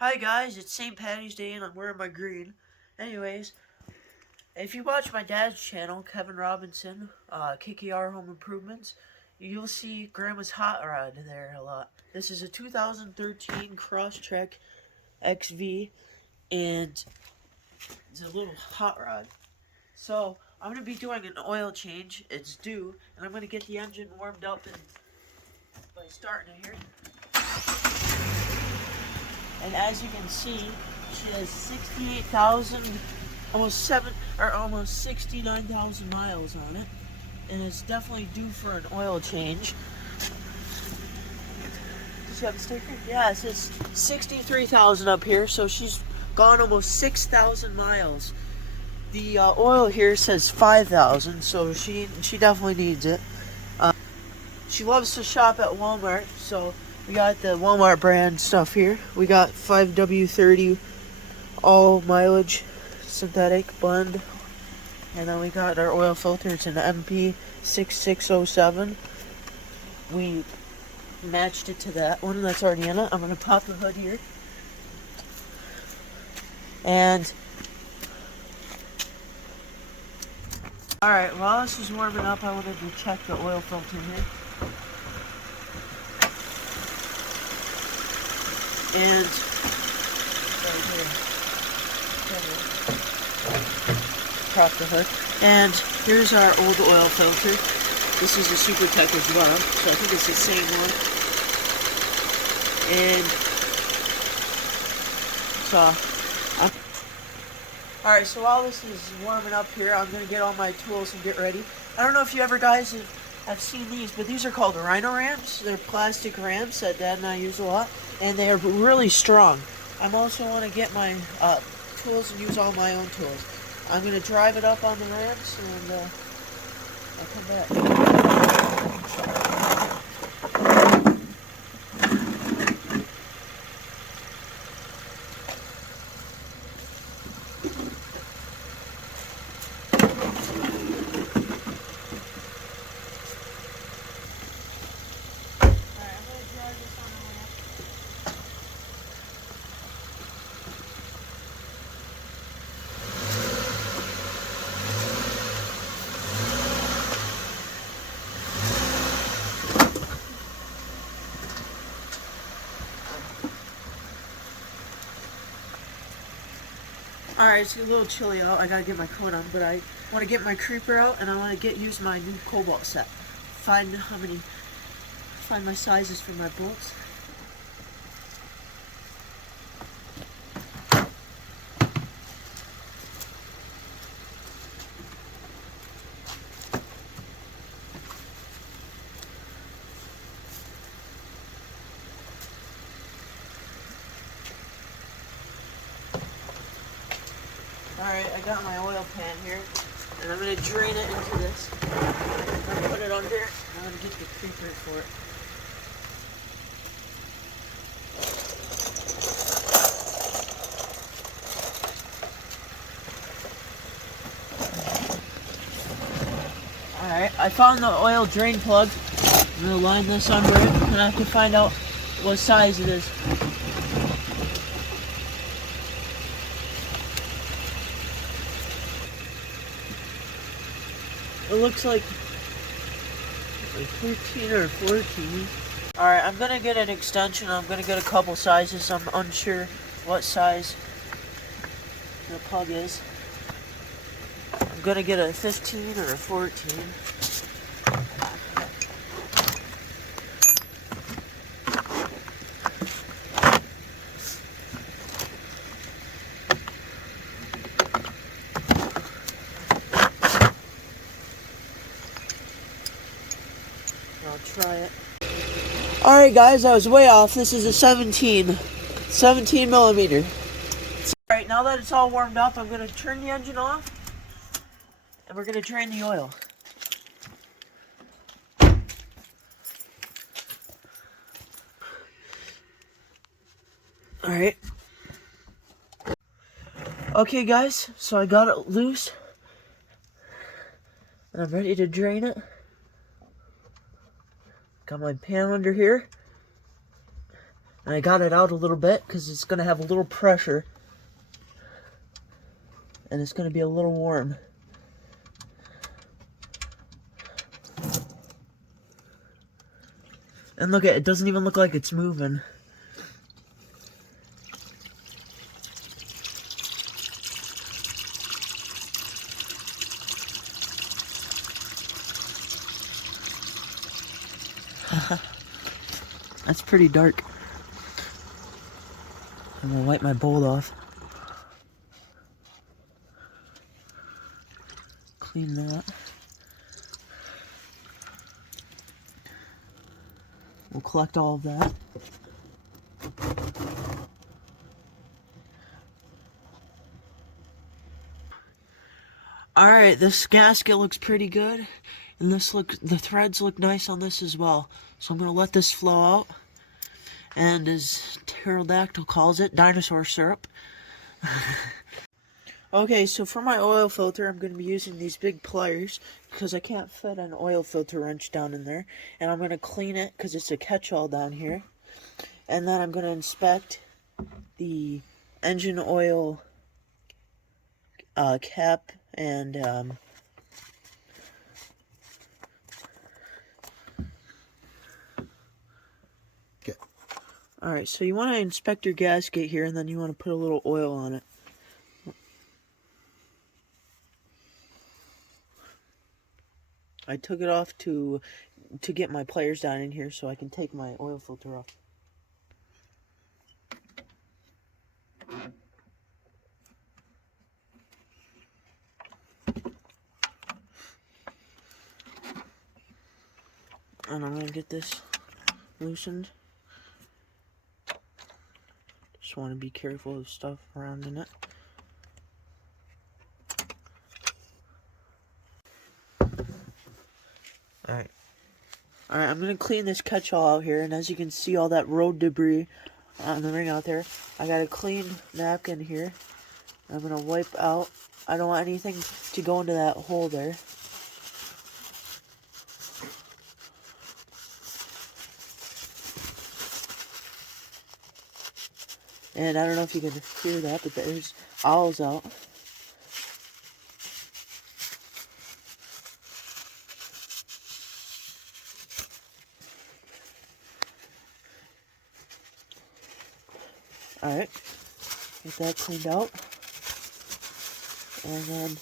Hi guys, it's St. Patty's Day and I'm wearing my green. Anyways, if you watch my dad's channel, Kevin Robinson, KKR Home Improvements, you'll see Grandma's hot rod there a lot. This is a 2013 Crosstrek XV and it's a little hot rod. So, I'm going to be doing an oil change. It's due, and I'm going to get the engine warmed up by starting it here. And as you can see, she has 68,000, almost 69,000 miles on it, and it's definitely due for an oil change. Does she have a sticker? Yes, it's 63,000 up here, so she's gone almost 6,000 miles. The oil here says 5,000, so she definitely needs it. She loves to shop at Walmart, so we got the Walmart brand stuff here. We got 5W30 all mileage synthetic blend, and then we got our oil filter. It's an MP6607. We matched it to that one that's already in it. I'm gonna pop the hood here, and alright, while this is warming up, I wanted to check the oil filter here. And right here, prop the hood. And here's our old oil filter. This is a Super Tech as well, so I think it's the same one. And so, alright, so while this is warming up here, I'm gonna get all my tools and get ready. I don't know if you ever guys have seen these, but these are called Rhino Ramps. They're plastic ramps that Dad and I use a lot, and they are really strong. I'm also want to get my tools and use all my own tools. I'm going to drive it up on the ramps, and I'll come back. Alright, it's a little chilly out. I gotta get my coat on, but I want to get my creeper out, and I want to use my new cobalt set. Find my sizes for my bolts. Alright, I got my oil pan here, and I'm going to drain it into this. I'm going to put it under, and I'm going to get the creeper for it. Alright, I found the oil drain plug. I'm going to line this under it, and I have to find out what size it is. It looks like 13 or 14. Alright, I'm gonna get an extension. I'm gonna get a couple sizes. I'm unsure what size the plug is. I'm gonna get a 15 or a 14. I'll try it. Alright guys, I was way off. This is a 17 millimeter. Alright, now that it's all warmed up, I'm going to turn the engine off, and we're going to drain the oil. Alright. Okay guys, so I got it loose, and I'm ready to drain it. Got my pan under here. And I got it out a little bit because it's going to have a little pressure. And it's going to be a little warm. And look at it, it doesn't even look like it's moving. That's pretty dark. I'm gonna wipe my bolt off. Clean that. We'll collect all of that. Alright, this gasket looks pretty good. And the threads look nice on this as well. So I'm gonna let this flow out. And as pterodactyl calls it, dinosaur syrup. Okay, so for my oil filter, I'm going to be using these big pliers because I can't fit an oil filter wrench down in there. And I'm going to clean it because it's a catch-all down here. And then I'm going to inspect the engine oil cap and okay. Alright, so you want to inspect your gasket here and then you want to put a little oil on it. I took it off to get my pliers down in here so I can take my oil filter off. And I'm going to get this loosened. Just want to be careful of stuff around in it. Alright, I'm going to clean this catch-all out here, and as you can see all that road debris on the ring out there, I got a clean napkin here. I'm going to wipe out. I don't want anything to go into that hole there. And I don't know if you can hear that, but there's owls out. Alright, get that cleaned out. And then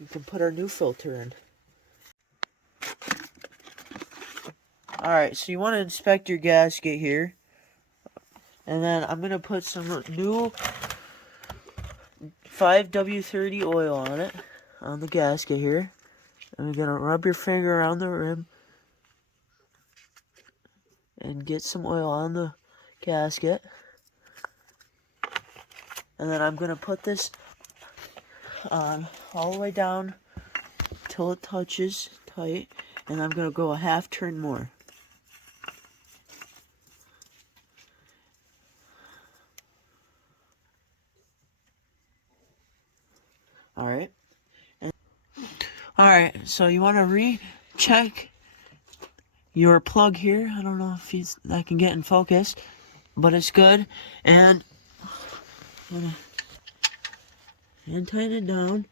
you can put our new filter in. Alright, so you want to inspect your gasket here. And then I'm going to put some new 5W30 oil on it, on the gasket here. And you're going to rub your finger around the rim and get some oil on the gasket. And then I'm going to put this on all the way down till it touches tight. And I'm going to go a half turn more. Alright. Alright, so you want to recheck your plug here. I don't know if that can get in focus, but it's good. And tighten it down.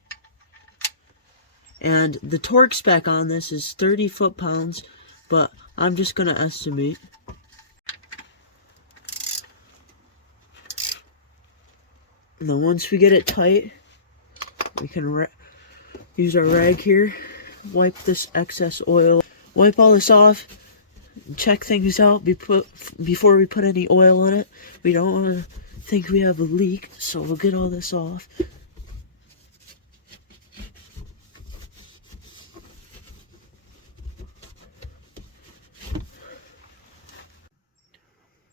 And the torque spec on this is 30 foot-pounds, but I'm just going to estimate. And then once we get it tight, we can use our rag here, wipe this excess oil, wipe all this off, check things out before we put any oil on it. We don't want to think we have a leak, so we'll get all this off.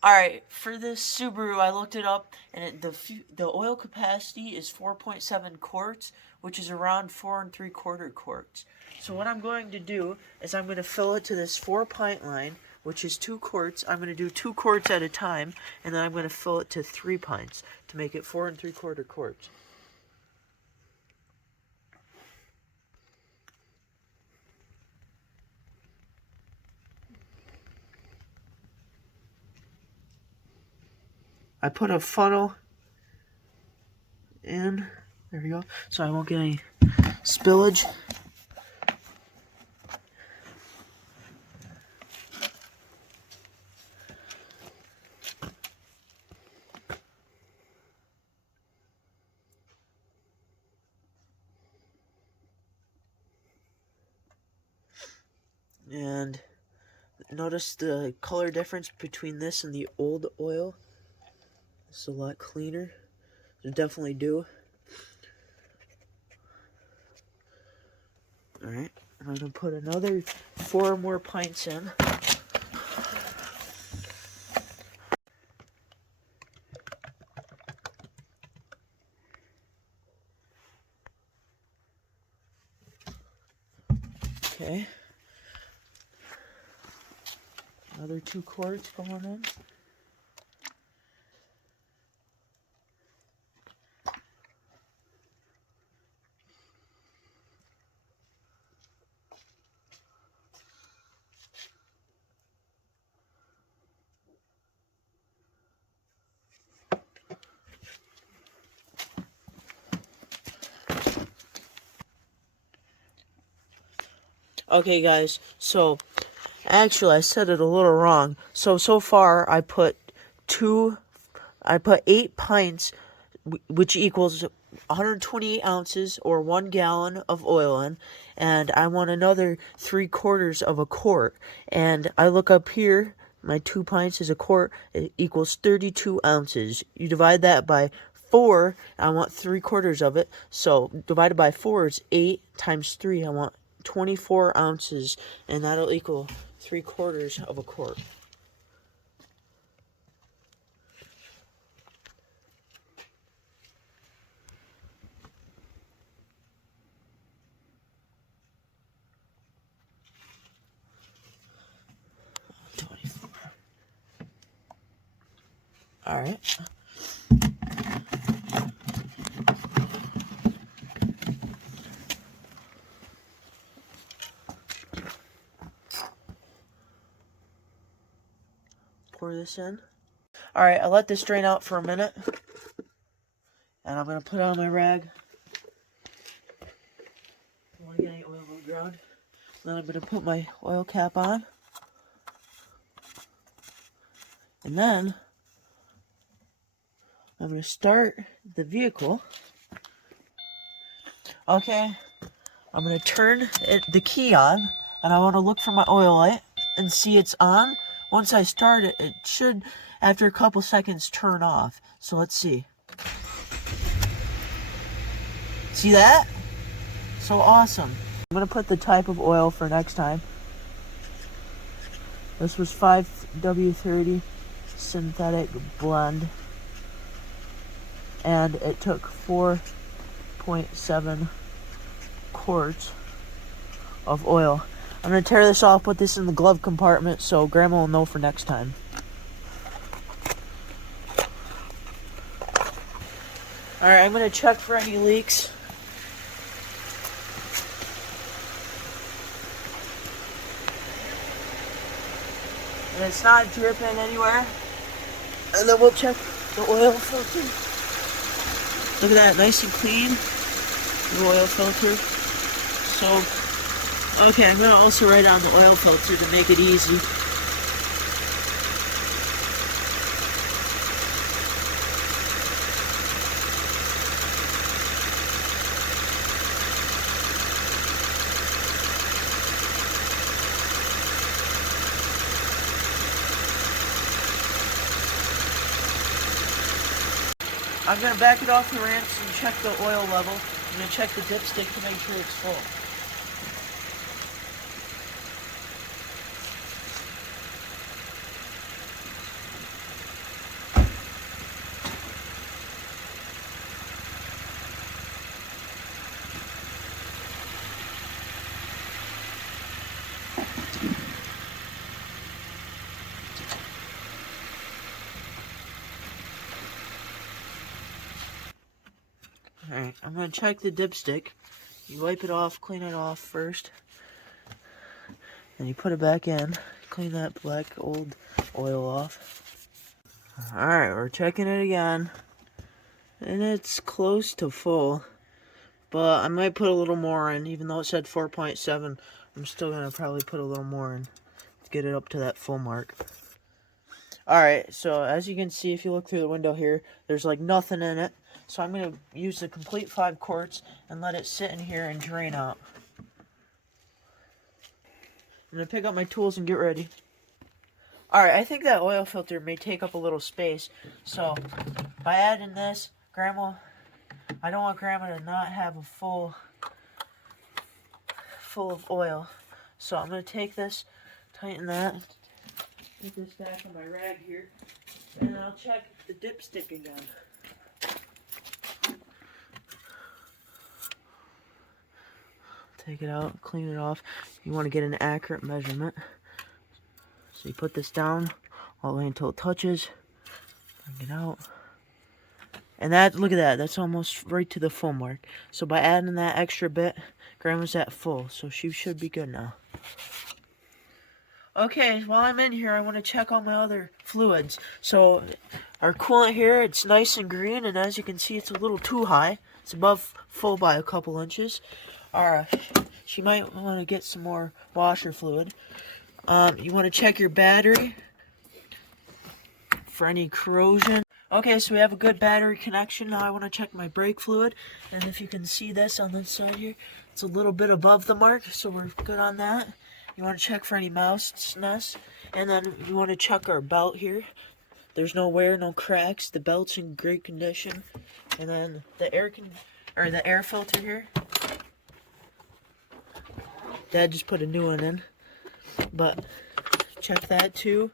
Alright, for this Subaru, I looked it up, and the oil capacity is 4.7 quarts, which is around 4 3/4 quarts. So what I'm going to do is I'm going to fill it to this 4-pint line, which is 2 quarts. I'm going to do 2 quarts at a time, and then I'm going to fill it to 3 pints to make it 4 3/4 quarts. I put a funnel in. There we go. So I won't get any spillage. And notice the color difference between this and the old oil. It's a lot cleaner. You definitely do. Alright, I'm going to put another 4 more pints in. Okay. Another 2 quarts going in. Okay guys, so actually I said it a little wrong. So far I put 8 pints, which equals 128 ounces or 1 gallon of oil in, and I want another 3/4 of a quart. And I look up here, my 2 pints is a quart, it equals 32 ounces. You divide that by 4, I want 3/4 of it, so divided by 4 is 8 times 3, I want 24 ounces, and that'll equal 3/4 of a quart. Alright. Pour this in. Alright, I let this drain out for a minute. And I'm going to put on my rag. Don't want to get any oil on the ground. Then I'm going to put my oil cap on. And then I'm going to start the vehicle. Okay, I'm going to turn the key on. And I want to look for my oil light and see it's on. Once I start it, it should, after a couple seconds, turn off. So let's see. See that? So awesome. I'm going to put the type of oil for next time. This was 5W30 synthetic blend. And it took 4.7 quarts of oil. I'm going to tear this off, put this in the glove compartment so Grandma will know for next time. Alright, I'm going to check for any leaks. And it's not dripping anywhere. And then we'll check the oil filter. Look at that, nice and clean. The oil filter. So, okay, I'm going to also write on the oil filter to make it easy. I'm going to back it off the ramps and check the oil level. I'm going to check the dipstick to make sure it's full. Alright, I'm going to check the dipstick. You wipe it off, clean it off first. And you put it back in. Clean that black old oil off. Alright, we're checking it again. And it's close to full. But I might put a little more in, even though it said 4.7. I'm still going to probably put a little more in to get it up to that full mark. Alright, so as you can see, if you look through the window here, there's like nothing in it. So I'm going to use the complete 5 quarts and let it sit in here and drain out. I'm going to pick up my tools and get ready. Alright, I think that oil filter may take up a little space. So by adding this, I don't want Grandma to not have a full of oil. So I'm going to take this, tighten that, put this back on my rag here, and I'll check the dipstick again. Take it out, clean it off. You want to get an accurate measurement. So you put this down all the way until it touches. Bring it out. And that, look at that, that's almost right to the full mark. So by adding that extra bit, Grandma's at full, so she should be good now. Okay, while I'm in here, I want to check all my other fluids. So our coolant here, it's nice and green, and as you can see, it's a little too high. It's above full by a couple inches. She might want to get some more washer fluid. You want to check your battery for any corrosion. Okay, so we have a good battery connection. Now I want to check my brake fluid. And if you can see this on this side here, it's a little bit above the mark, so we're good on that. You want to check for any mouseness. And then you want to check our belt here. There's no wear, no cracks. The belt's in great condition. And then the air filter here. Dad just put a new one in. But check that too.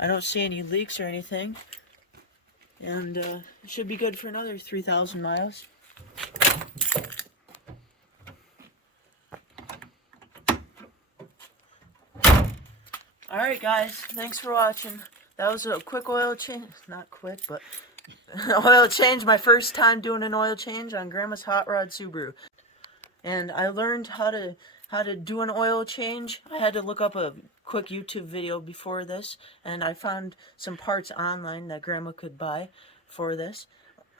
I don't see any leaks or anything. And it should be good for another 3,000 miles. Alright guys, thanks for watching. That was a quick oil change. Not quick, but oil change. My first time doing an oil change on Grandma's hot rod Subaru. And I learned how to do an oil change. I had to look up a quick YouTube video before this, and I found some parts online that Grandma could buy for this,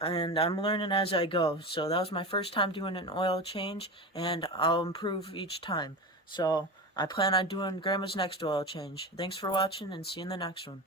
and I'm learning as I go. So that was my first time doing an oil change, and I'll improve each time. So I plan on doing Grandma's next oil change. Thanks for watching, and see you in the next one.